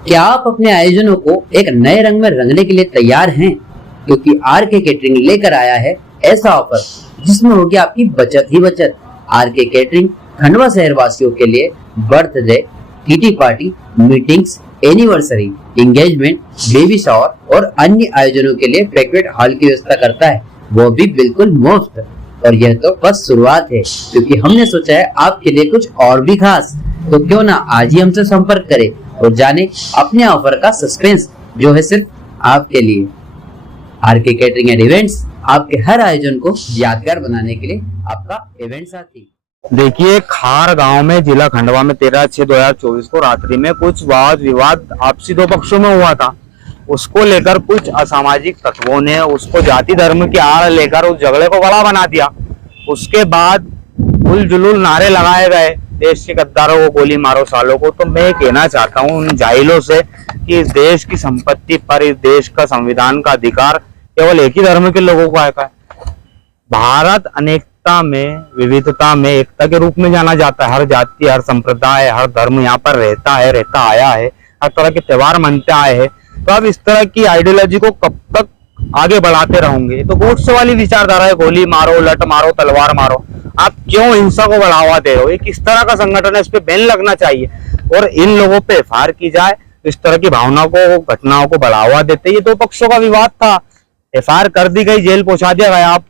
क्या आप अपने आयोजनों को एक नए रंग में रंगने के लिए तैयार हैं? क्योंकि आरके केटरिंग लेकर आया है ऐसा ऑफर जिसमें होगी आपकी बचत ही बचत। आरके केटरिंग खंडवा शहर वासियों के लिए birthday, kitty party, meetings, anniversary, engagement, baby shower और अन्य आयोजनों के लिए बैंक्वेट हॉल की व्यवस्था करता है, वो भी बिल्कुल मुफ्त। और यह तो बस शुरुआत है, क्योंकि हमने सोचा है आपके लिए कुछ और भी खास। तो क्यों ना आज ही हमसे संपर्क करें और जाने अपने ऑफर का सस्पेंस जो है सिर्फ आपके लिए। आरके केटरिंग एंड इवेंट्स, आपके हर आयोजन को यादगार बनाने के लिए आपका इवेंट साथी। देखिए, खार गांव में जिला खंडवा में 13/6/2024 को रात्रि में कुछ वाद विवाद आपसी दो पक्षों में हुआ था। उसको लेकर कुछ असामाजिक तत्वों ने उसको जाति धर्म की आड़ लेकर उस झगड़े को बड़ा बना दिया। उसके बाद उल जुलूल नारे लगाए गए, देश के गद्दारों को गोली मारो सालों को। तो मैं कहना चाहता हूँ उन जाहिलों से कि इस देश की संपत्ति पर, इस देश का संविधान का अधिकार केवल एक ही धर्म के लोगों को है। भारत अनेकता में विविधता में एकता के रूप में जाना जाता है। हर जाति, हर संप्रदाय, हर धर्म यहाँ पर रहता आया है, हर तरह के त्योहार मनते आए हैं। तो अब इस तरह की आइडियोलॉजी को कब तक आगे बढ़ाते रहोगे? तो गोड्से वाली विचारधारा है, गोली मारो, लट मारो, तलवार मारो। आप क्यों हिंसा को बढ़ावा दे रहे हो? ये किस तरह का संगठन है? इस पे बैन लगना चाहिए और इन लोगों पे एफआईआर की जाए। इस तरह की भावनाओं को, घटनाओं को बढ़ावा देते, ये दो पक्षों का विवाद था, एफआईआर कर दी गई, जेल पहुंचा दिया गया। आप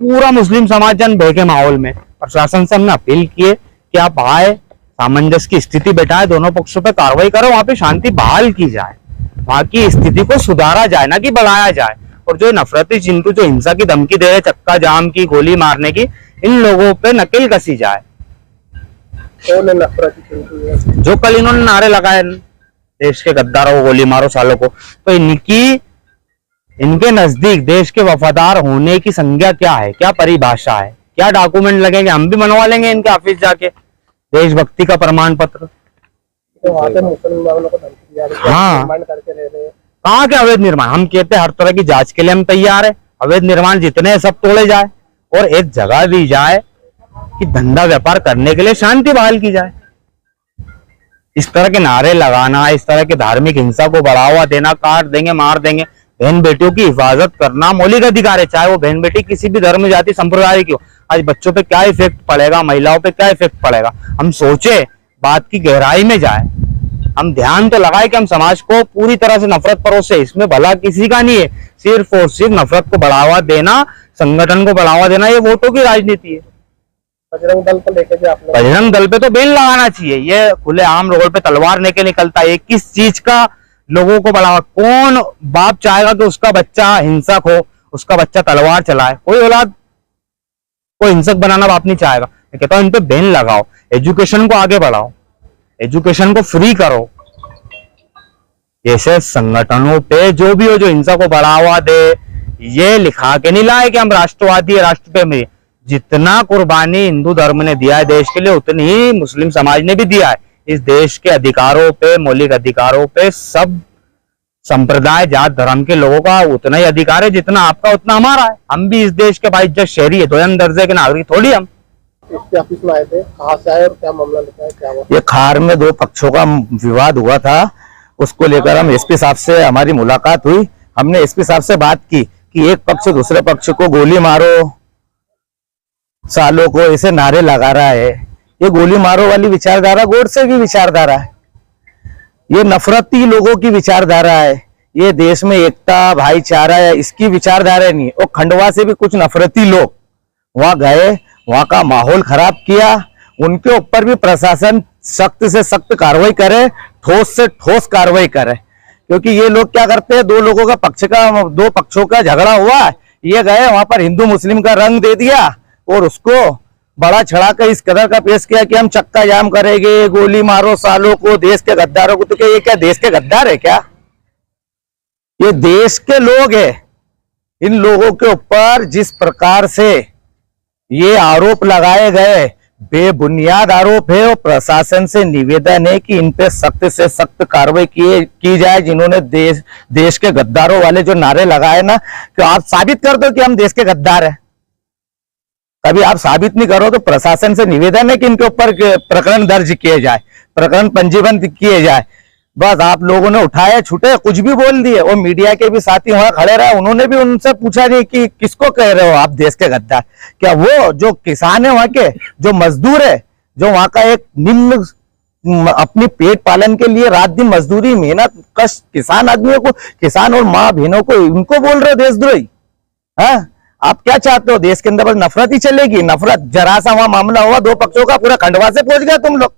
पूरा मुस्लिम समाज जन बहके माहौल में। प्रशासन से हमने अपील किए कि आप आए, सामंजस्य की स्थिति बैठाए, दोनों पक्षों पे कार्रवाई करो, वहां पे शांति बहाल की जाए, वहां की स्थिति को सुधारा जाए, ना कि बढ़ाया जाए। और जो नफरती चिंटू जो हिंसा की धमकी दे रहे, चक्का जाम की, गोली मारने की, इन लोगों पे नकेल कसी जाए। कौन है नफरती चिंटू? जो कल इन्होंने नारे लगाए, देश के गद्दारों को गोली मारो सालों को, तो इनके नजदीक देश के वफादार होने की संज्ञा क्या है, क्या परिभाषा है, क्या डॉक्यूमेंट लगेंगे? हम भी बनवा लेंगे इनके ऑफिस जाके देशभक्ति का प्रमाण पत्र। तो वहाँ पे मुसलमानों को धमकी दिया, हाँ, करके रह रहे हैं। कहाँ के अवैध निर्माण? हम कहते हैं हर तरह की जांच के लिए हम तैयार है। अवैध निर्माण जितने हैं सब तोड़े जाए और एक जगह दी जाए कि धंधा व्यापार करने के लिए शांति बहाल की जाए। इस तरह के नारे लगाना, इस तरह के धार्मिक हिंसा को बढ़ावा देना, काट देंगे, मार देंगे, बहन बेटियों की हिफाजत करना मौलिक अधिकार है, चाहे वो बहन बेटी किसी भी धर्म, जाति, संप्रदाय की हो। आज बच्चों पे क्या इफेक्ट पड़ेगा, महिलाओं पे क्या इफेक्ट पड़ेगा? हम सोचे, बात की गहराई में जाए, हम ध्यान तो लगाए कि हम समाज को पूरी तरह से नफरत परोसे। इसमें भला किसी का नहीं है, सिर्फ और सिर्फ नफरत को बढ़ावा देना, संगठन को बढ़ावा देना, ये वोटों की राजनीति है। बजरंग दल को लेकर के आपने, बजरंग दल पे तो बैन लगाना चाहिए। ये खुले आम रोड पे तलवार लेके निकलता है, किस चीज का लोगों को बढ़ावा? कौन बाप चाहेगा कि उसका बच्चा हिंसक हो, उसका बच्चा तलवार चलाए? कोई औलाद को हिंसक बनाना बाप नहीं चाहेगा। मैं कहता हूं इन पे बैन लगाओ, एजुकेशन को आगे बढ़ाओ, एजुकेशन को फ्री करो। ऐसे संगठनों पे जो भी हो जो हिंसा को बढ़ावा दे, ये लिखा के नहीं लाए कि हम राष्ट्रवादी है, राष्ट्र प्रेमी। जितना कुर्बानी हिंदू धर्म ने दिया है देश के लिए, उतनी ही मुस्लिम समाज ने भी दिया है। इस देश के अधिकारों पे, मौलिक अधिकारों पे सब संप्रदाय, जात, धर्म के लोगों का उतना ही अधिकार है जितना आपका उतना हमारा है। हम भी इस देश के बाइज्जत शहरी है, दोयम दर्जे के नागरिक थोड़ी हम। इसके ऑफिस में आए थे, कहाँ से आए और क्या मामला लेकर आए, क्या हुआ? ये खार में दो पक्षों का विवाद हुआ था, उसको लेकर हम एसपी साहब से हमारी मुलाकात हुई। हमने एसपी साहब से बात की कि एक पक्ष दूसरे पक्ष को गोली मारो सालों को ऐसे नारे लगा रहा है। ये गोली मारो वाली विचारधारा गोडसे की विचारधारा है, ये नफरती लोगों की विचारधारा है, ये देश में एकता भाईचारा है इसकी विचारधारा नहीं। और खंडवा से भी कुछ नफरती लोग वहां गए, वहां का माहौल खराब किया। उनके ऊपर भी प्रशासन सख्त से सख्त कार्रवाई करे, ठोस से ठोस कार्रवाई करे, क्योंकि ये लोग क्या करते हैं, दो पक्षों का झगड़ा हुआ, ये गए वहां पर हिंदू मुस्लिम का रंग दे दिया और उसको बड़ा छड़ा कर इस कदर का पेश किया कि हम चक्का जाम करेंगे, गोली मारो सालों को, देश के गद्दारों को। तो क्या ये क्या देश के गद्दार है क्या? ये देश के लोग हैं। इन लोगों के ऊपर जिस प्रकार से ये आरोप लगाए गए, बेबुनियाद आरोप है। और प्रशासन से निवेदन है कि इन पे सख्त से सख्त कार्रवाई की जाए। जिन्होंने देश के गद्दारों वाले जो नारे लगाए ना, कि आप साबित कर दो कि हम देश के गद्दार हैं। कभी आप साबित नहीं करो तो प्रशासन से निवेदन है कि इनके ऊपर प्रकरण दर्ज किए जाए, प्रकरण पंजीबद्ध किए जाए। बस आप लोगों ने उठाए छूटे कुछ भी बोल दिए, और मीडिया के भी साथी वहां खड़े रहे, उन्होंने भी उनसे पूछा नहीं कि किसको कह रहे हो आप देश के गद्दार। क्या वो जो किसान है वहां के, जो मजदूर है, जो वहां का एक निम्न अपनी पेट पालन के लिए रात दिन मजदूरी मेहनत कष्ट किसान आदमियों को, किसान और माँ बहनों को, उनको बोल रहे हो देशद्रोही? है आप क्या चाहते हो? देश के अंदर बस नफरत ही चलेगी? नफरत जरा सा वहां मामला हुआ दो पक्षों का, पूरा खंडवा से पहुंच गया तुम लोग।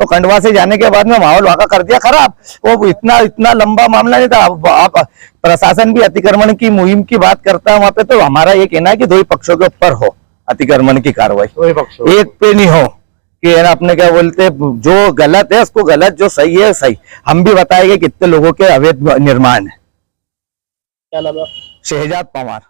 तो खंडवा से जाने के बाद में माहौल वहां का कर दिया खराब। वो इतना लंबा मामला नहीं था। आप प्रशासन भी अतिक्रमण की मुहिम की बात करता है वहां पे, तो हमारा ये कहना है कि दो ही पक्षों के ऊपर हो अतिक्रमण की कार्रवाई, एक पे नहीं हो कि अपने क्या बोलते जो गलत है उसको गलत, जो सही है सही। हम भी बताएंगे कितने लोगों के अवैध निर्माण है। क्या नाम है? शहजाद पवार।